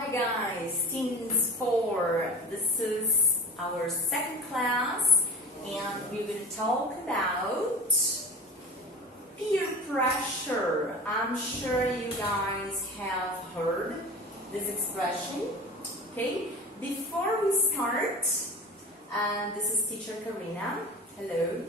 Hi guys, Teens 4. This is our second class and we're going to talk about peer pressure. I'm sure you guys have heard this expression. Okay, before we start, this is teacher Karina. Hello.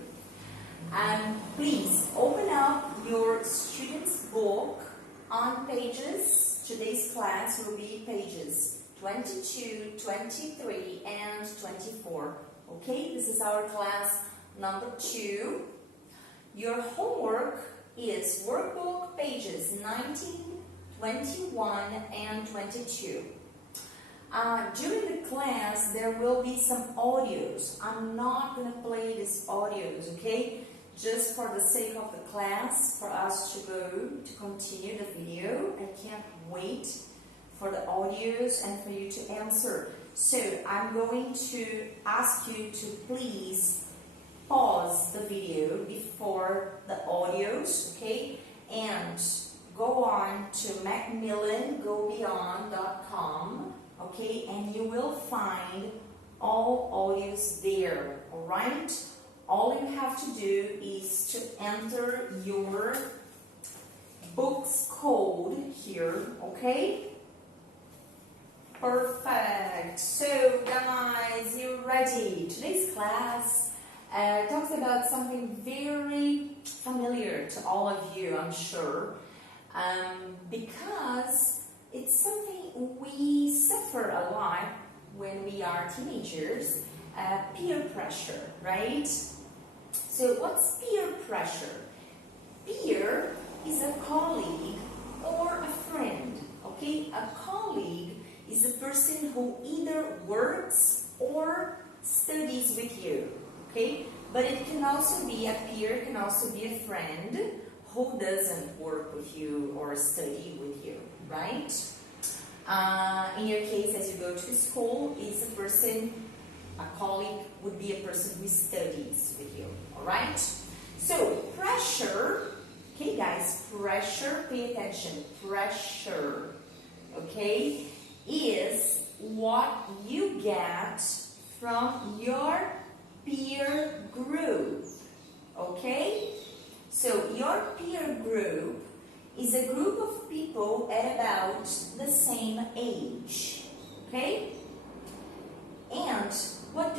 Please open up your student's book on pages. Today's class will be pages 22, 23, and 24. Okay, this is our class number 2. Your homework is workbook pages 19, 21, and 22. During the class, there will be some audios. I'm not going to play these audios, okay? Just for the sake of the class, for us to continue the video. I can't wait for the audios and for you to answer. So I'm going to ask you to please pause the video before the audios, okay? And go on to macmillangoBeyond.com, okay? And you will find all audios there, all right? All you have to do is to enter your book's code here, okay? Perfect. So guys, you ready? Today's class talks about something very familiar to all of you, I'm sure, because it's something we suffer a lot when we are teenagers, peer pressure, right? So what's peer pressure? Peer is a colleague or a friend, okay? A colleague is a person who either works or studies with you, okay? But it can also be a peer, can also be a friend who doesn't work with you or study with you, right? In your case, as you go to school, is a person, a colleague would be a person who studies with you, all right? So, pressure, okay guys, pressure, pay attention, pressure, okay, is what you get from your peer group, okay? So, your peer group is a group of people at about the same age, okay? And what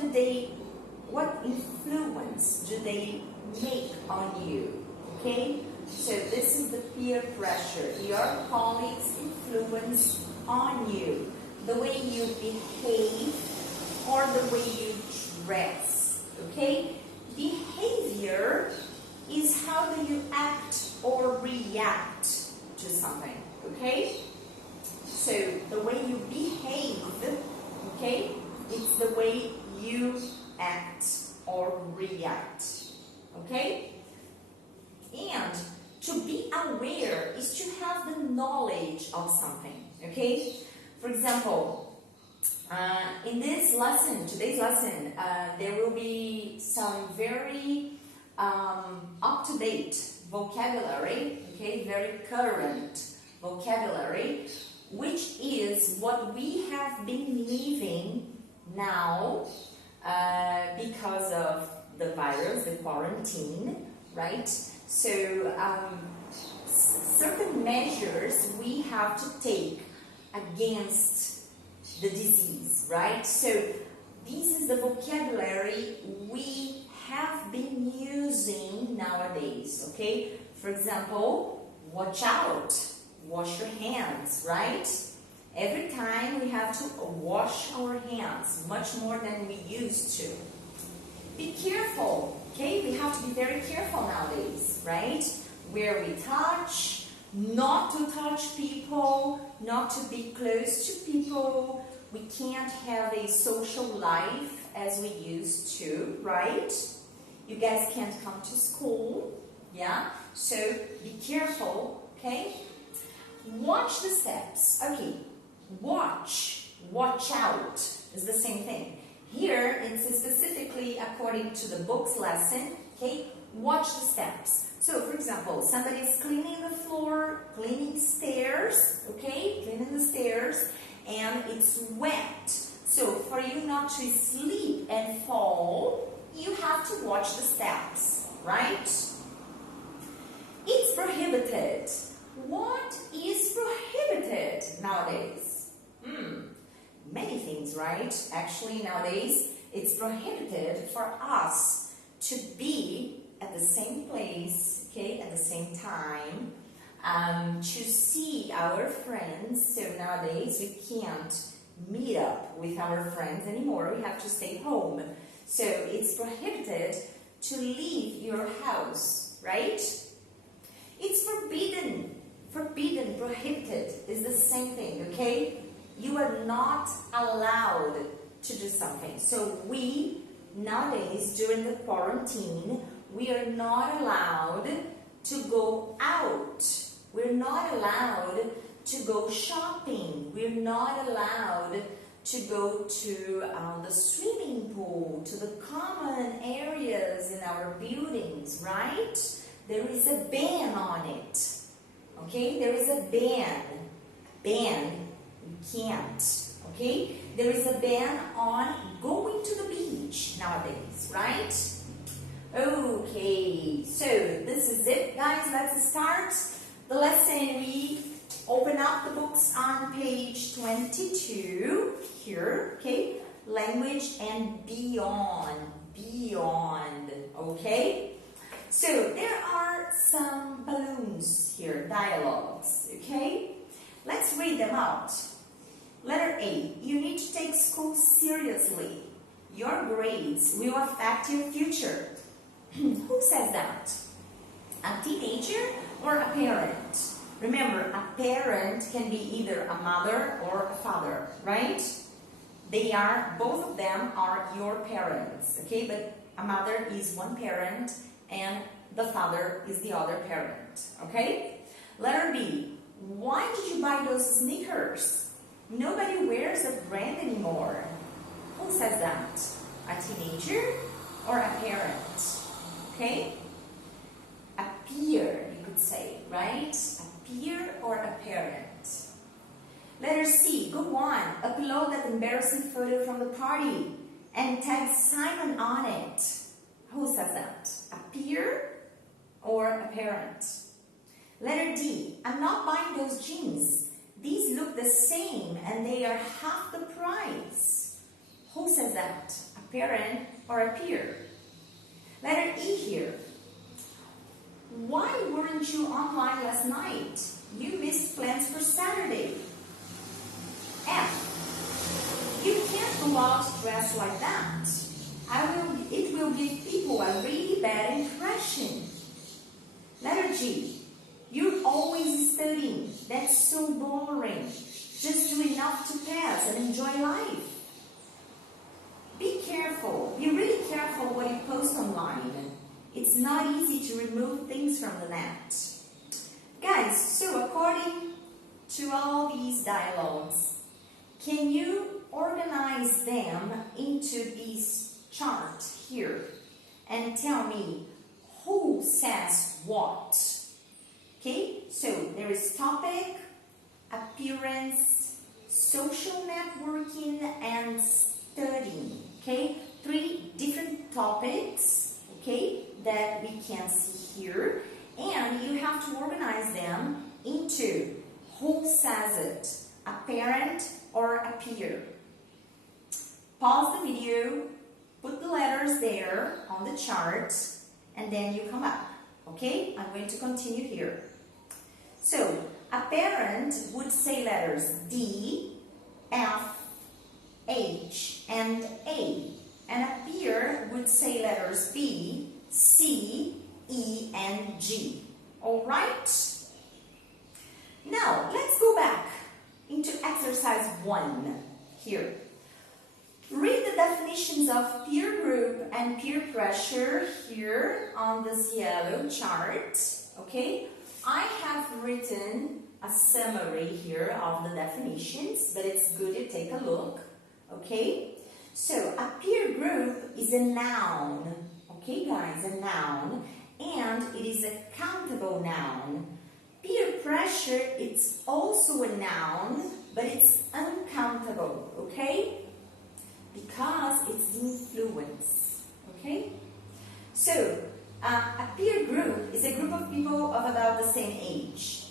influence do they make on you, okay? So this is the peer pressure. Your colleagues' influence on you. The way you behave or the way you dress, okay? Behavior is how do you act or react to something, okay? So the way you behave, okay, it's the way you act or react, okay? And to be aware is to have the knowledge of something, okay? For example, in this lesson, today's lesson, there will be some very up-to-date vocabulary, okay, very current vocabulary, which is what we have been living now because of the virus, the quarantine, right? So certain measures we have to take against the disease, right? So this is the vocabulary we have been using nowadays, okay? For example, watch out, wash your hands, right? Every time we have to wash our hands, much more than we used to. Be careful, okay? We have to be very careful nowadays, right? Where we touch, not to touch people, not to be close to people. We can't have a social life as we used to, right? You guys can't come to school, yeah? So be careful, okay? Watch the steps, okay? Watch out is the same thing. Here, it's specifically according to the book's lesson, okay? Watch the steps. So, for example, somebody is cleaning the floor, cleaning stairs, okay? Cleaning the stairs, and it's wet. So for you not to slip and fall, you have to watch the steps, right? It's prohibited. What is prohibited nowadays? Many things, right? Actually, nowadays, it's prohibited for us to be at the same place, okay, at the same time, to see our friends. So nowadays, we can't meet up with our friends anymore. We have to stay home. So it's prohibited to leave your house, right? It's forbidden. Forbidden, prohibited is the same thing, okay? You are not allowed to do something. So we, nowadays, during the quarantine, we are not allowed to go out. We're not allowed to go shopping. We're not allowed to go to the swimming pool, to the common areas in our buildings, right? There is a ban on it. Okay, there is a ban. Ban, you can't. Okay, there is a ban on going to the beach nowadays, right? Okay, so this is it, guys. Let's start the lesson. We open up the books on page 22 here. Okay, language and beyond. Beyond. Okay. So there are some balloons here, dialogues, okay? Let's read them out. Letter A, you need to take school seriously. Your grades will affect your future. Who says that? A teenager or a parent? Remember, a parent can be either a mother or a father, right? Both of them are your parents, okay? But a mother is one parent and the father is the other parent, okay? Letter B, why did you buy those sneakers? Nobody wears a brand anymore. Who says that? A teenager or a parent? Okay? A peer, you could say, right? A peer or a parent. Letter C, go on, upload that embarrassing photo from the party and tag Simon on it. Who says that? A peer or a parent? Letter D, I'm not buying those jeans. These look the same and they are half the price. Who says that? A parent or a peer? Letter E here. Why weren't you online last night? You missed plans for Saturday. F, you can't go out dressed like that. It will give people a really bad impression. Letter G, you're always studying. That's so boring. Just do enough to pass and enjoy life. Be careful. Be really careful what you post online. It's not easy to remove things from the net. Guys, so according to all these dialogues, can you organize them into this chart here and tell me who says what? Okay, so there is topic, appearance, social networking, and studying. Okay, 3 different topics, okay, that we can see here, and you have to organize them into who says it, a parent or a peer. Pause the video, put the letters there on the chart, and then you come back. Okay, I'm going to continue here. So, a parent would say letters D, F, H, and A. And a peer would say letters B, C, E, and G. Alright? Now, let's go back into exercise 1 here. Read the definitions of peer group and peer pressure here on this yellow chart. Okay? I have written a summary here of the definitions, but it's good to take a look. Okay? So, a peer group is a noun. Okay, guys, a noun. And it is a countable noun. Peer pressure, it's also a noun, but it's uncountable. people, okay? Because it's influence, okay? So, a peer group is a group of people of about the same age.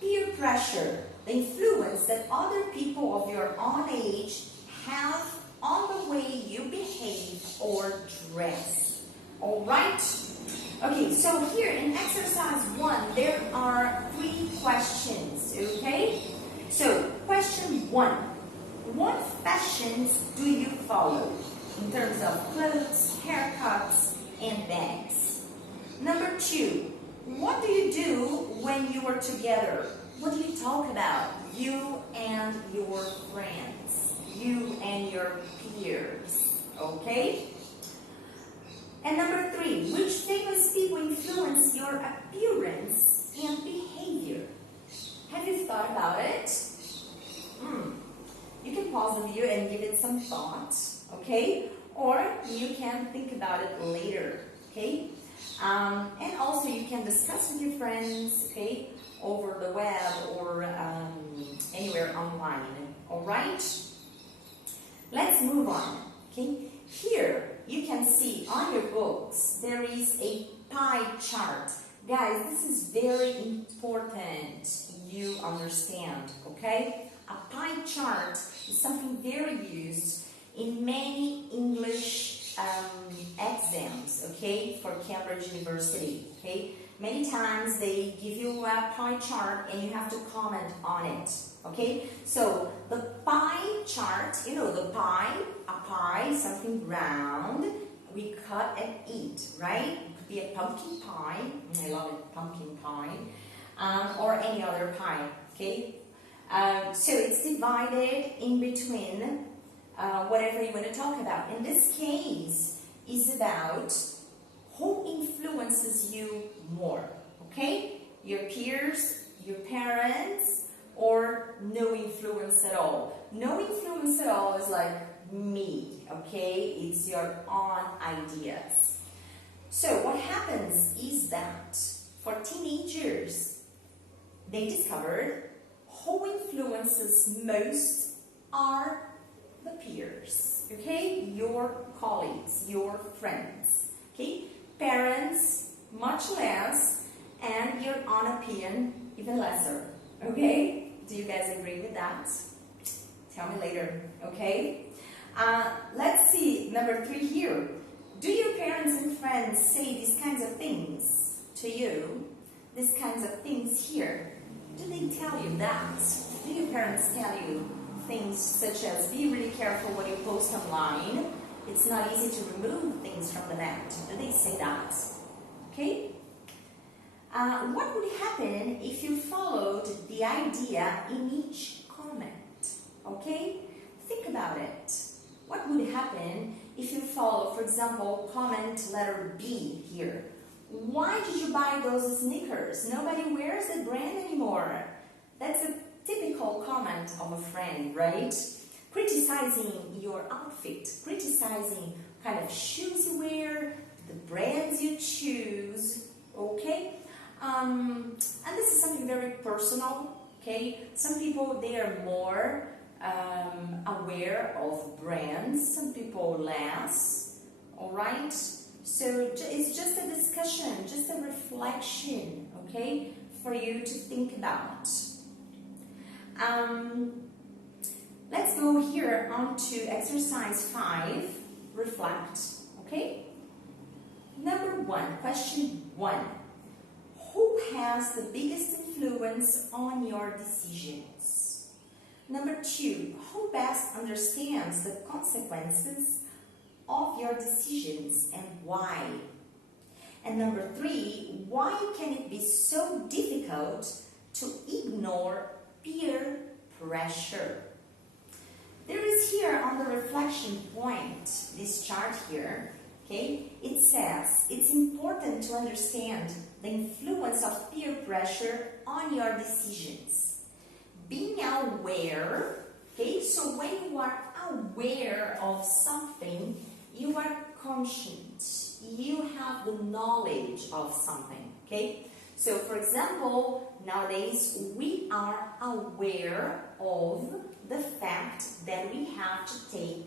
Peer pressure, the influence that other people of your own age have on the way you behave or dress. Alright? Okay, so here in exercise 1, there are 3 questions, okay? So, question 1. What fashions do you follow in terms of clothes, haircuts, and bags? Number 2. What do you do when you are together? What do you talk about? You and your friends. You and your peers. Okay? And number 3. Which famous people influence your appearance and behavior? Have you thought about it? You can pause the video and give it some thought. Okay? Or you can think about it later. Okay? And also you can discuss with your friends, okay, over the web or anywhere online. Alright? Let's move on. Okay? Here you can see on your books there is a pie chart. Guys, this is very important you understand, okay? A pie chart is something very used in many English exams, okay, for Cambridge University, okay? Many times they give you a pie chart and you have to comment on it, okay? So the pie chart, you know the pie, a pie, something round, we cut and eat, right? It could be a pumpkin pie, I love it, pumpkin pie, or any other pie, okay? So it's divided in between whatever you want to talk about. In this case, is about who influences you more, okay? Your peers, your parents, or no influence at all. No influence at all is like me, okay? It's your own ideas. So what happens is that for teenagers, they discovered who influences most are the peers, okay? Your colleagues, your friends, okay? Parents, much less, and your own opinion, even lesser, okay? Do you guys agree with that? Tell me later, okay? Let's see, number 3 here. Do your parents and friends say these kinds of things to you? These kinds of things here. Do they tell you that? Do your parents tell you things such as be really careful what you post online? It's not easy to remove things from the net. Do they say that? Okay? What would happen if you followed the idea in each comment? Okay? Think about it. What would happen if you follow, for example, comment letter B here? Why did you buy those sneakers? Nobody wears the brand anymore. That's a typical comment of a friend, right? Criticizing your outfit, criticizing kind of shoes you wear, the brands you choose, okay? And this is something very personal, okay? Some people, they are more aware of brands, some people less, alright? So it's just a discussion, just a reflection, okay, for you to think about. Let's go here on to exercise 5, reflect, okay? Number 1, question 1. Who has the biggest influence on your decisions? Number 2, who best understands the consequences of your decisions and why? And number 3, why can it be so difficult to ignore peer pressure? There is here on the reflection point, this chart here, okay, it says it's important to understand the influence of peer pressure on your decisions. Being aware, okay, so when you are aware of something, you are conscient, you have the knowledge of something, okay? So, for example, nowadays we are aware of the fact that we have to take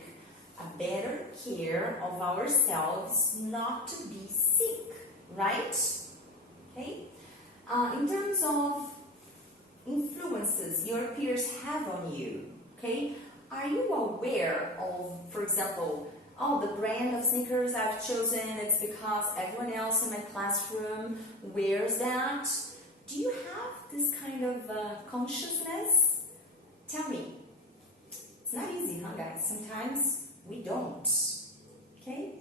a better care of ourselves not to be sick, right? Okay? In terms of influences your peers have on you, okay? Are you aware of, for example, oh, the brand of sneakers I've chosen, it's because everyone else in my classroom wears that? Do you have this kind of consciousness? Tell me. It's not easy, huh, guys? Sometimes we don't. Okay?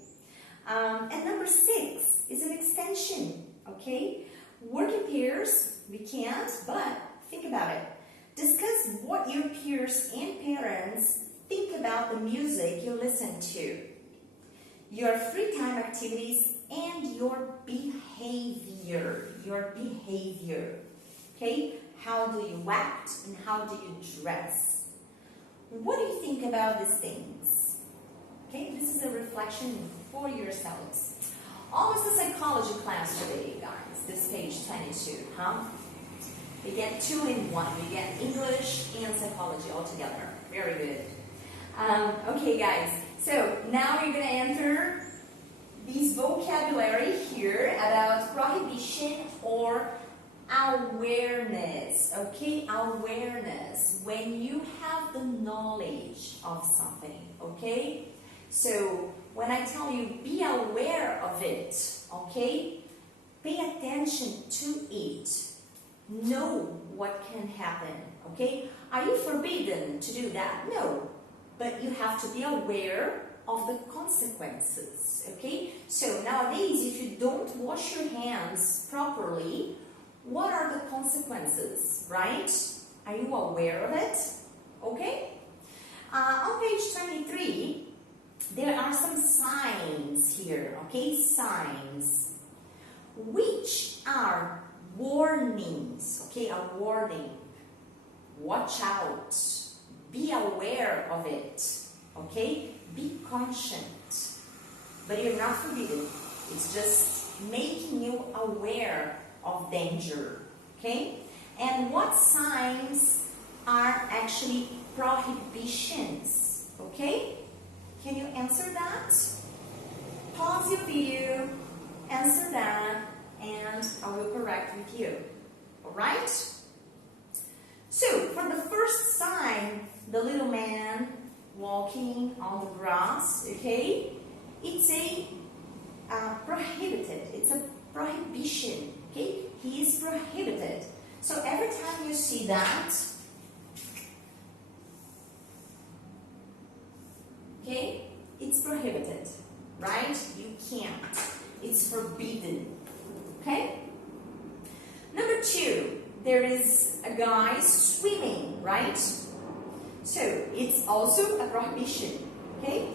And number 6 is an extension, okay? Working peers, we can't, but think about it. Discuss what your peers and parents think about the music you listen to, your free time activities, and your behavior. Okay? How do you act and how do you dress? What do you think about these things? Okay, this is a reflection for yourselves. Almost a psychology class today, guys. This page 22, huh? We get 2 in 1. We get English and psychology all together. Very good. Okay, guys. So now we're going to enter this vocabulary here about prohibition or awareness. Okay, awareness. When you have the knowledge of something. Okay. So when I tell you be aware of it. Okay. Pay attention to it. Know what can happen, okay? Are you forbidden to do that? No, but you have to be aware of the consequences, okay? So nowadays, if you don't wash your hands properly, what are the consequences, right? Are you aware of it? Okay? On page 23, there are some signs here, okay? Signs, which are warnings, okay, a warning. Watch out. Be aware of it, okay? Be conscient. But you're not forbidden. It's just making you aware of danger, okay? And what signs are actually prohibitions, okay? Can you answer that? Pause your video, answer that, and I will correct with you. Alright? So, for the first sign, the little man walking on the grass, okay? It's a prohibited. It's a prohibition, okay? He is prohibited. So, every time you see that, okay? It's prohibited, right? You can't. It's forbidden. Okay? Number 2, there is a guy swimming, right? So, it's also a prohibition, okay?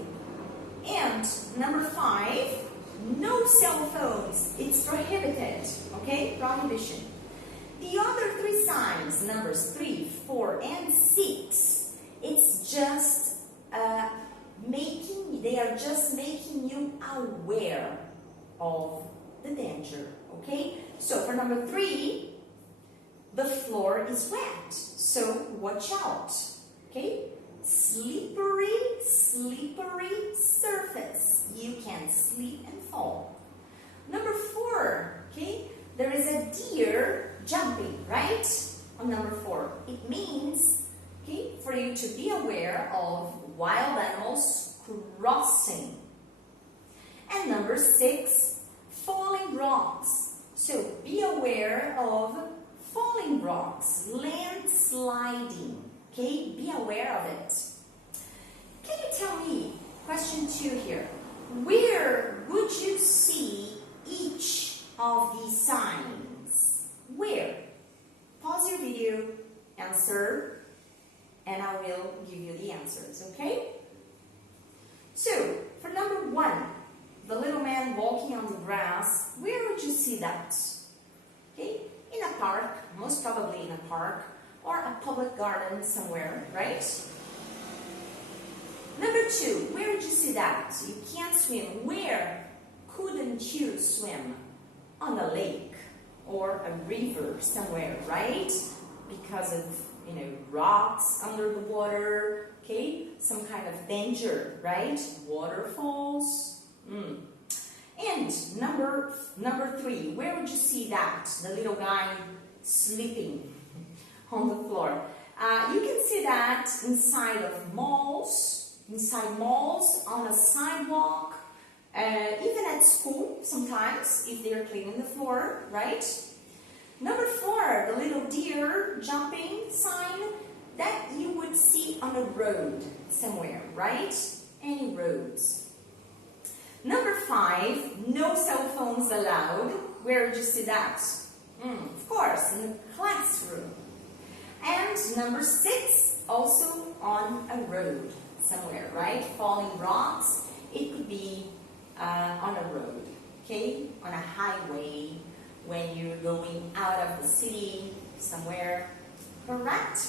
And number 5, no cell phones. It's prohibited, okay? Prohibition. The other 3 signs, numbers 3, 4, and 6, it's just they are just making you aware of the danger. Okay, so for number 3, the floor is wet, so watch out. Okay, slippery surface. You can slip and fall. Number 4, okay, there is a deer jumping, right? On number 4, it means, okay, for you to be aware of wild animals crossing. And number 6, falling rocks. So be aware of falling rocks, landsliding. Okay, be aware of it. Can you tell me, question 2 here, where would you see each of these signs? Where? Pause your video, answer, and I will give you the answers, okay? So, for number 1, the little man walking on the grass, where would you see that? Okay, in a park, most probably in a park, or a public garden somewhere, right? Number 2, where did you see that? You can't swim. Where couldn't you swim? On the lake, or a river somewhere, right? Because of, rocks under the water, okay? Some kind of danger, right? Waterfalls. And number 3, where would you see that? The little guy sleeping on the floor. You can see that inside malls, on a sidewalk, even at school sometimes, if they're cleaning the floor, right? Number 4, the little deer jumping sign that you would see on a road somewhere, right? Any roads. Number 5, no cell phones allowed. Where did you see that? Of course, in the classroom. And number 6, also on a road somewhere, right? Falling rocks. It could be on a road, okay? On a highway when you're going out of the city somewhere, correct?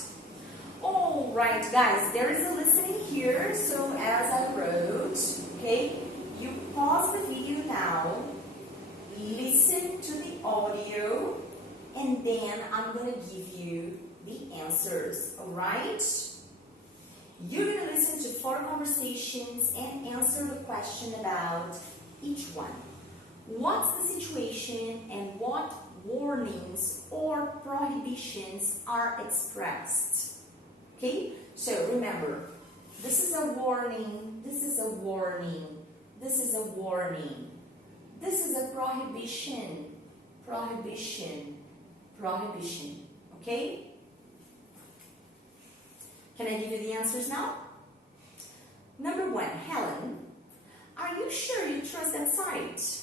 All right, guys, there is a listening here. So as I wrote, okay, you pause the video now, listen to the audio, and then I'm going to give you the answers, all right? You're going to listen to 4 conversations and answer the question about each one. What's the situation and what warnings or prohibitions are expressed? Okay, so remember, this is a warning, this is a warning, this is a warning, this is a prohibition, prohibition, prohibition, okay? Can I give you the answers now? Number 1, Helen, are you sure you trust that site?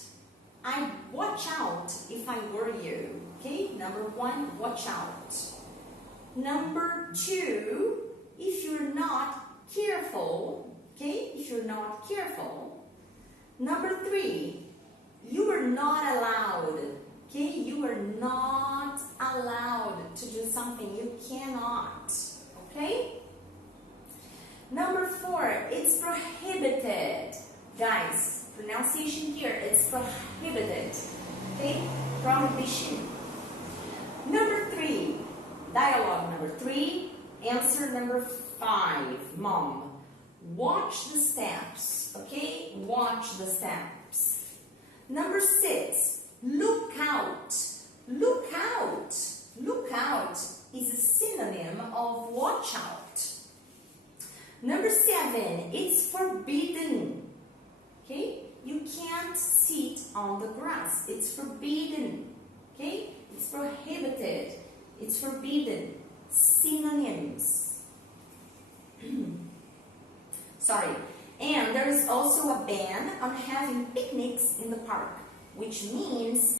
I'd watch out if I were you. Okay, number 1, watch out. Number 2, if you're not careful, okay, if you're not careful. Number 3, you are not allowed, okay, you are not allowed to do something, you cannot, okay? Number 4, it's prohibited. Guys, pronunciation here, it's prohibited, okay, prohibition. Number 3, dialogue number 3, answer number 5, Mom. Watch the steps, okay, watch the steps. Number 6, look out, look out, look out is a synonym of watch out. Number 7, it's forbidden, okay, you can't sit on the grass, it's forbidden, okay, it's prohibited, it's forbidden. Synonyms. Sorry. And there is also a ban on having picnics in the park, which means